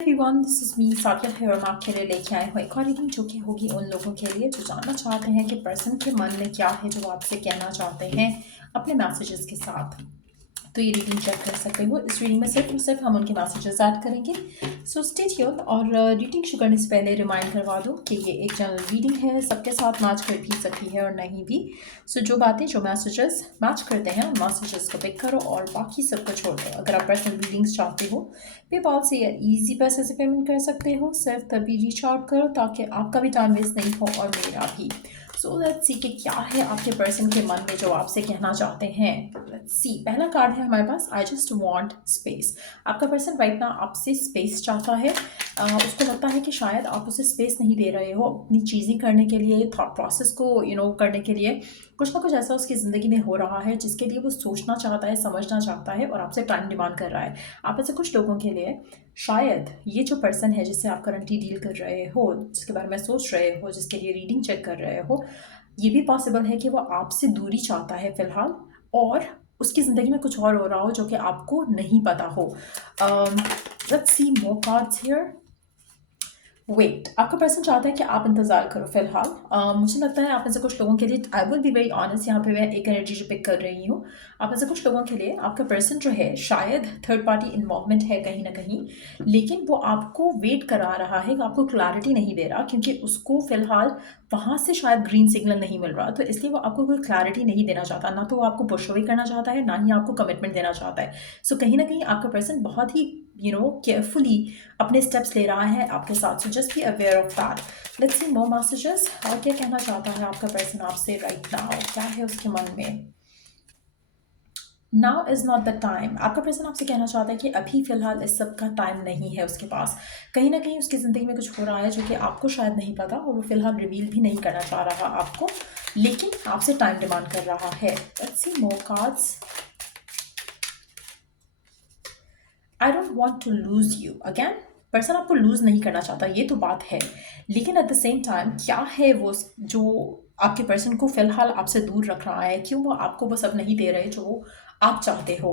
Everyone, this is me Saqib है और मैं आपके लिए लेके आए हूँ एक और रीडिंग जो कि होगी उन लोगों के लिए जो जानना चाहते हैं कि पर्सन के मन में क्या है जो वो आपसे कहना चाहते हैं अपने मैसेजेस के साथ। तो ये रीडिंग चेक कर सकते हो। इस रीडिंग में सिर्फ और सिर्फ हम उनके मैसेजेस ऐड करेंगे। So stay tuned. और रीडिंग शुरू करने से पहले रिमाइंड करवा दूँ कि ये एक जनरल रीडिंग है, सबके साथ मैच कर भी सकती है और नहीं भी। सो जो बातें जो मैसेजेस मैच करते हैं उन मैसेजेस को पिक करो और बाकी सबको छोड़ दो। अगर आप पर्सनल रीडिंग्स चाहते हो पेपाल से या ईजी पैसे से पेमेंट कर सकते हो। सिर्फ तभी रीच आउट करो ताकि आपका भी टाइम वेस्ट नहीं हो और मेरा भी। सो लेट्स सी कि क्या है आपके पर्सन के मन में जो आपसे कहना चाहते हैं। लेट्स सी, पहला कार्ड है हमारे पास, आई जस्ट वांट स्पेस। आपका पर्सन राइट नाउ आपसे स्पेस चाहता है। उसको लगता है कि शायद आप उसे स्पेस नहीं दे रहे हो अपनी चीज़ें करने के लिए, थॉट प्रोसेस को करने के लिए। कुछ ना कुछ ऐसा उसकी ज़िंदगी में हो रहा है जिसके लिए वो सोचना चाहता है, समझना चाहता है और आपसे टाइम डिमांड कर रहा है। आप ऐसे कुछ लोगों के लिए शायद ये जो पर्सन है जिससे आप करंटली डील कर रहे हो, जिसके बारे में सोच रहे हो, जिसके लिए रीडिंग चेक कर रहे हो, ये भी पॉसिबल है कि वो आपसे दूरी चाहता है फ़िलहाल और उसकी ज़िंदगी में कुछ और हो रहा हो जो कि आपको नहीं पता हो। Let's see more cards here. Wait, आपका पर्सन चाहता है कि आप इंतज़ार करो फ़िलहाल। मुझे लगता है आप में से कुछ लोगों के लिए, I will be very honest, यहाँ पे मैं एक एनर्जी जो पिक कर रही हूँ। आप में से कुछ लोगों के लिए आपका पर्सन जो है शायद थर्ड पार्टी इन्वॉल्वमेंट है कहीं ना कहीं, लेकिन वो आपको वेट करा रहा है, आपको क्लैरिटी नहीं दे रहा क्योंकि उसको फ़िलहाल वहाँ से शायद ग्रीन सिग्नल नहीं मिल रहा, तो इसलिए वो आपको कोई क्लैरिटी नहीं देना चाहता। ना तो वो आपको पुश अवे करना चाहता है, ना ही आपको कमिटमेंट देना चाहता है। सो कहीं ना कहीं आपका पर्सन बहुत ही केयरफुली अपने स्टेप्स ले रहा है आपके साथ। So just be aware of that. Let's see more messages. और क्या कहना चाहता है आपका पर्सन आपसे राइट नाउ, क्या है उसके मन में। Now is not the time. आपका पर्सन आपसे कहना चाहता है कि अभी फ़िलहाल इस सब का टाइम नहीं है उसके पास। कहीं ना कहीं उसकी ज़िंदगी में कुछ हो रहा है जो कि आपको शायद नहीं पता और वो फ़िलहाल रिवील भी नहीं करना चाह रहा आपको, लेकिन आपसे टाइम डिमांड कर रहा है। Let's see more cards. I don't want to lose you again. Person आपको लूज़ नहीं करना चाहता, ये तो बात है, लेकिन एट द सेम टाइम क्या है वो जो आपके पर्सन को फ़िलहाल आपसे दूर रख रहा है, क्यों वो आपको वो सब नहीं दे रहे जो आप चाहते हो।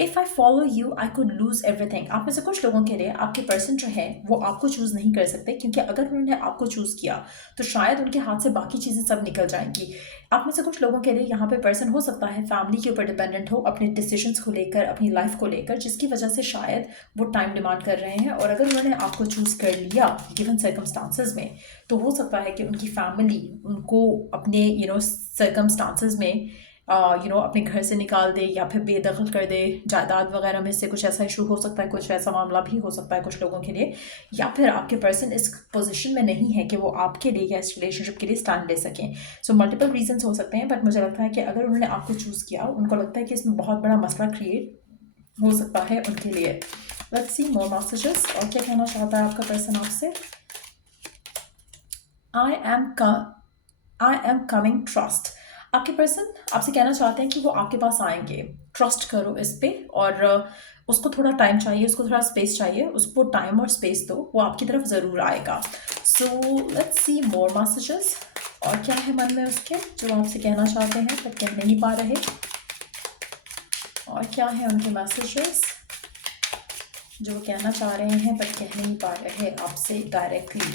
If I follow you I could lose everything. आप में से कुछ लोगों के लिए आपके पर्सन जो है वो आपको चूज़ नहीं कर सकते क्योंकि अगर उन्होंने आपको चूज़ किया तो शायद उनके हाथ से बाकी चीज़ें सब निकल जाएंगी। आप में से कुछ लोगों के लिए यहाँ पे पर्सन हो सकता है फैमिली के ऊपर डिपेंडेंट हो अपने डिसीजंस को लेकर, अपनी लाइफ को लेकर, जिसकी वजह से शायद वो टाइम डिमांड कर रहे हैं। और अगर उन्होंने आपको चूज़ कर लिया गिवन सर्कमस्टांसेस में, तो हो सकता है कि उनकी फैमिली उनको अपने सर्कमस्टांसेस में अपने घर से निकाल दे या फिर बेदखल कर दे। जायदाद वगैरह में से कुछ ऐसा इशू हो सकता है, कुछ ऐसा मामला भी हो सकता है कुछ लोगों के लिए। या फिर आपके पर्सन इस पोजीशन में नहीं है कि वो आपके लिए या इस रिलेशनशिप के लिए स्टैंड ले सकें। सो मल्टीपल रीजंस हो सकते हैं, बट मुझे लगता है कि अगर उन्होंने आपको चूज़ किया, उनको लगता है कि इसमें बहुत बड़ा मसला क्रिएट हो सकता है उनके लिए। Let's see more messages. और क्या कहना चाहता है आपका पर्सन आपसे। I am coming, trust. आपके पर्सन आपसे कहना चाहते हैं कि वो आपके पास आएंगे, ट्रस्ट करो इस पे। और उसको थोड़ा टाइम चाहिए, उसको थोड़ा स्पेस चाहिए, उसको टाइम और स्पेस दो, वो आपकी तरफ ज़रूर आएगा। So let's see more messages. और क्या है मन में उसके जो आपसे कहना चाहते हैं पर कह नहीं पा रहे। और क्या है उनके मैसेजेस जो वो कहना चाह रहे हैं पर कह नहीं पा रहे आपसे directly.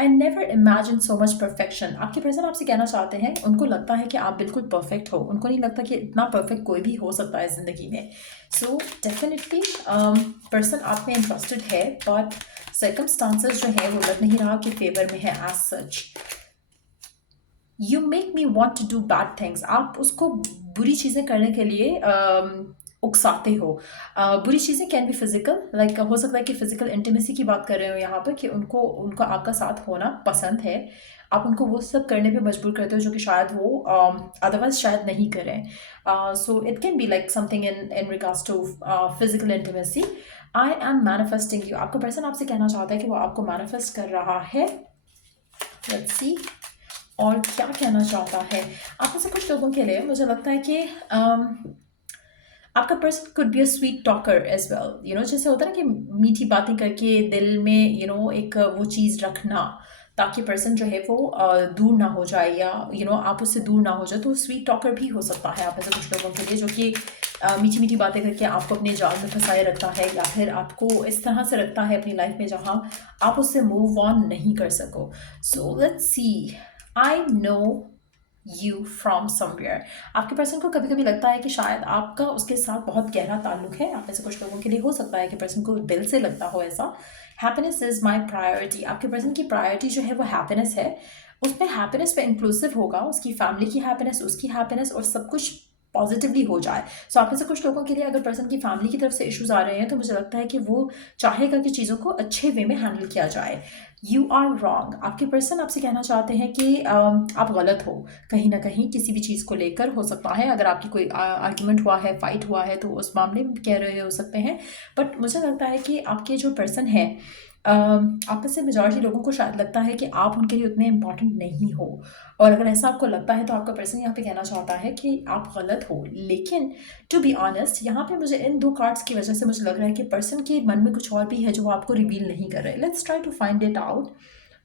I never imagine so much perfection. आपके पर्सन आपसे कहना चाहते हैं उनको लगता है कि आप बिल्कुल परफेक्ट हो, उनको नहीं लगता कि इतना परफेक्ट कोई भी हो सकता है ज़िंदगी में। सो डेफिनेटली पर्सन आप में इंटरेस्टेड है, बट सर्कमस्टांसेस जो है वो लग नहीं रहा कि फेवर में है as such. You make me want to do bad things. आप उसको बुरी चीज़ें करने के लिए उकसाते हो। बुरी चीज़ें कैन बी फिजिकल, लाइक हो सकता है कि फिजिकल इंटीमेसी की बात कर रहे हो यहाँ पर, कि उनका आपका साथ होना पसंद है। आप उनको वो सब करने पे मजबूर करते हो जो कि शायद वो अदरवाइज शायद नहीं करें। So it can be like something in regards to physical intimacy. I am manifesting you. आपका पर्सन आपसे कहना चाहता है कि वो आपको मैनिफेस्ट कर रहा है। लेट्स सी। और क्या कहना चाहता है। आप में से कुछ लोगों के लिए मुझे लगता है कि आपका person could be a sweet talker as well. जैसे होता है ना कि मीठी बातें करके दिल में एक वो चीज़ रखना ताकि पर्सन जो है वो दूर ना हो जाए, या आप उससे दूर ना हो जाए। तो स्वीट टॉकर भी हो सकता है आप में से कुछ लोगों के लिए, जो कि मीठी मीठी बातें करके आपको अपने जाल में फंसाए रखता है, या फिर आपको इस तरह से रखता है अपनी लाइफ में जहाँ आप उससे मूव ऑन नहीं कर सको। So let's see, I know you from somewhere. आपके पर्सन को कभी कभी लगता है कि शायद आपका उसके साथ बहुत गहरा ताल्लुक है। आप में से कुछ लोगों के लिए हो सकता है कि पर्सन को दिल से लगता हो ऐसा। Happiness is my priority. आपके पर्सन की प्रायोरिटी जो है वो हैप्पीनेस है। उसमें हैप्पीनेस पे इंक्लूसिव होगा उसकी फैमिली की हैप्पीनेस, उसकी हैप्पीनेस, और सब कुछ पॉजिटिवली हो जाए। सो आप में से कुछ लोगों के लिए अगर पर्सन की फैमिली की तरफ से इश्यूज आ रहे हैं, तो मुझे लगता है कि वो चाहेगा कि चीज़ों को अच्छे वे में हैंडल किया जाए। You are wrong. आपके पर्सन आपसे कहना चाहते हैं कि आप गलत हो कहीं ना कहीं किसी भी चीज़ को लेकर। हो सकता है अगर आपकी कोई आर्ग्यूमेंट हुआ है, फाइट हुआ है, तो उस मामले में कह रहे हो सकते हैं। बट मुझे लगता है कि आपके जो पर्सन है, आप में से मेजॉरिटी लोगों को शायद लगता है कि आप उनके लिए उतने इंपॉर्टेंट नहीं हो। और अगर ऐसा आपको लगता है तो आपका पर्सन यहाँ पे कहना चाहता है कि आप गलत हो। लेकिन टू बी ऑनेस्ट, यहाँ पे मुझे इन 2 कार्ड्स की वजह से मुझे लग रहा है कि पर्सन के मन में कुछ और भी है जो वो आपको रिवील नहीं कर रहे। Let's try to find it out.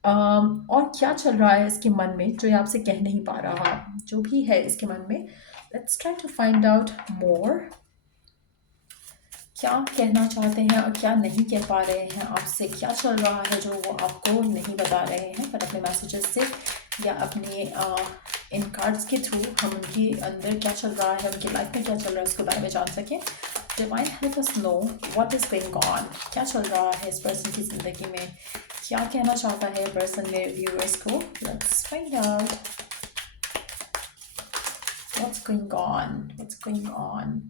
और क्या चल रहा है इसके मन में जो ये आपसे कह नहीं पा रहा, जो भी है इसके मन में। Let's try to find out more. क्या कहना चाहते हैं और क्या नहीं कह पा रहे हैं आपसे, क्या चल रहा है जो वो आपको नहीं बता रहे हैं, पर अपने मैसेजेस से या अपने इन कार्ड्स के थ्रू हम उनके अंदर क्या चल रहा है, उनकी लाइफ में क्या चल रहा है, उसके बारे में जान सकें। Divine help us know what is going on. क्या चल रहा है इस पर्सन की ज़िंदगी में, क्या कहना चाहता है पर्सन मेरे व्यूअर्स को। Let's find out what's going on, what's going on.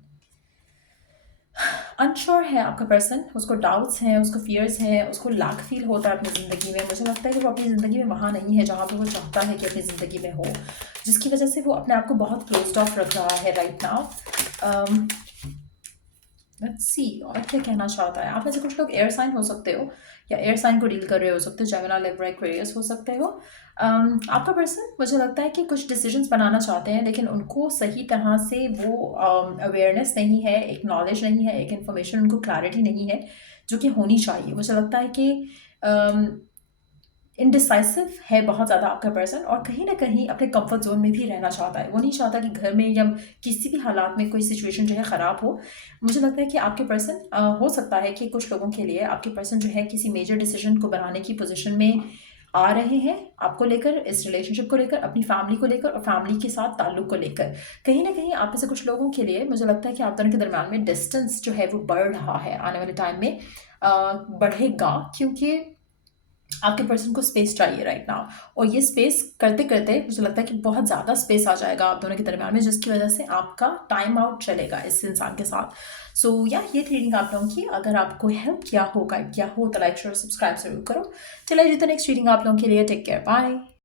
Unsure है आपका पर्सन, उसको डाउट्स हैं, उसको फियर्स हैं, उसको लैक फील होता है अपनी ज़िंदगी में। मुझे लगता है कि वो अपनी ज़िंदगी में वहाँ नहीं है जहाँ पे वो चाहता है कि अपनी ज़िंदगी में हो, जिसकी वजह से वो अपने आप को बहुत क्लोज्ड ऑफ रख रहा है राइट नाउ। लेट्स सी और क्या कहना चाहता है। आप में से कुछ लोग एयर साइन हो सकते हो, या एयर साइन को डील कर रहे हो सकते हो, जेमिनी, लिब्रा, एक्वेरियस हो सकते हो। आपका पर्सन मुझे लगता है कि कुछ डिसीजंस बनाना चाहते हैं, लेकिन उनको सही तरह से वो अवेयरनेस नहीं है, एक नॉलेज नहीं है, एक इन्फॉर्मेशन उनको क्लैरिटी नहीं है जो कि होनी चाहिए। मुझे लगता है कि इनडिसाइसिव है बहुत ज़्यादा आपका पर्सन, और कहीं ना कहीं अपने कंफर्ट जोन में भी रहना चाहता है। वो नहीं चाहता कि घर में या किसी भी हालात में कोई सिचुएशन जो है ख़राब हो। मुझे लगता है कि आपके पर्सन हो सकता है कि कुछ लोगों के लिए आपके पर्सन जो है किसी मेजर डिसीजन को बनाने की पोजीशन में आ रहे हैं, आपको लेकर, इस रिलेशनशिप को लेकर, अपनी फैमिली को लेकर और फैमिली के साथ ताल्लुक को लेकर। कहीं ना कहीं आप में से कुछ लोगों के लिए मुझे लगता है कि आप दोनों के दरम्यान में डिस्टेंस जो है वो बढ़ रहा है, आने वाले टाइम में बढ़ेगा, क्योंकि आपके पर्सन को स्पेस चाहिए राइट नाउ। और ये स्पेस करते करते मुझे लगता है कि बहुत ज़्यादा स्पेस आ जाएगा आप दोनों के दरम्यान में, जिसकी वजह से आपका टाइम आउट चलेगा इस इंसान के साथ। सो या ये थी रीडिंग आप लोगों की। अगर आपको हेल्प किया हो, गाइड किया हो, तो लाइक शेयर सब्सक्राइब जरूर करो। चलिए जी, तो नेक्स्ट रीडिंग आप लोगों के लिए। Take care, bye.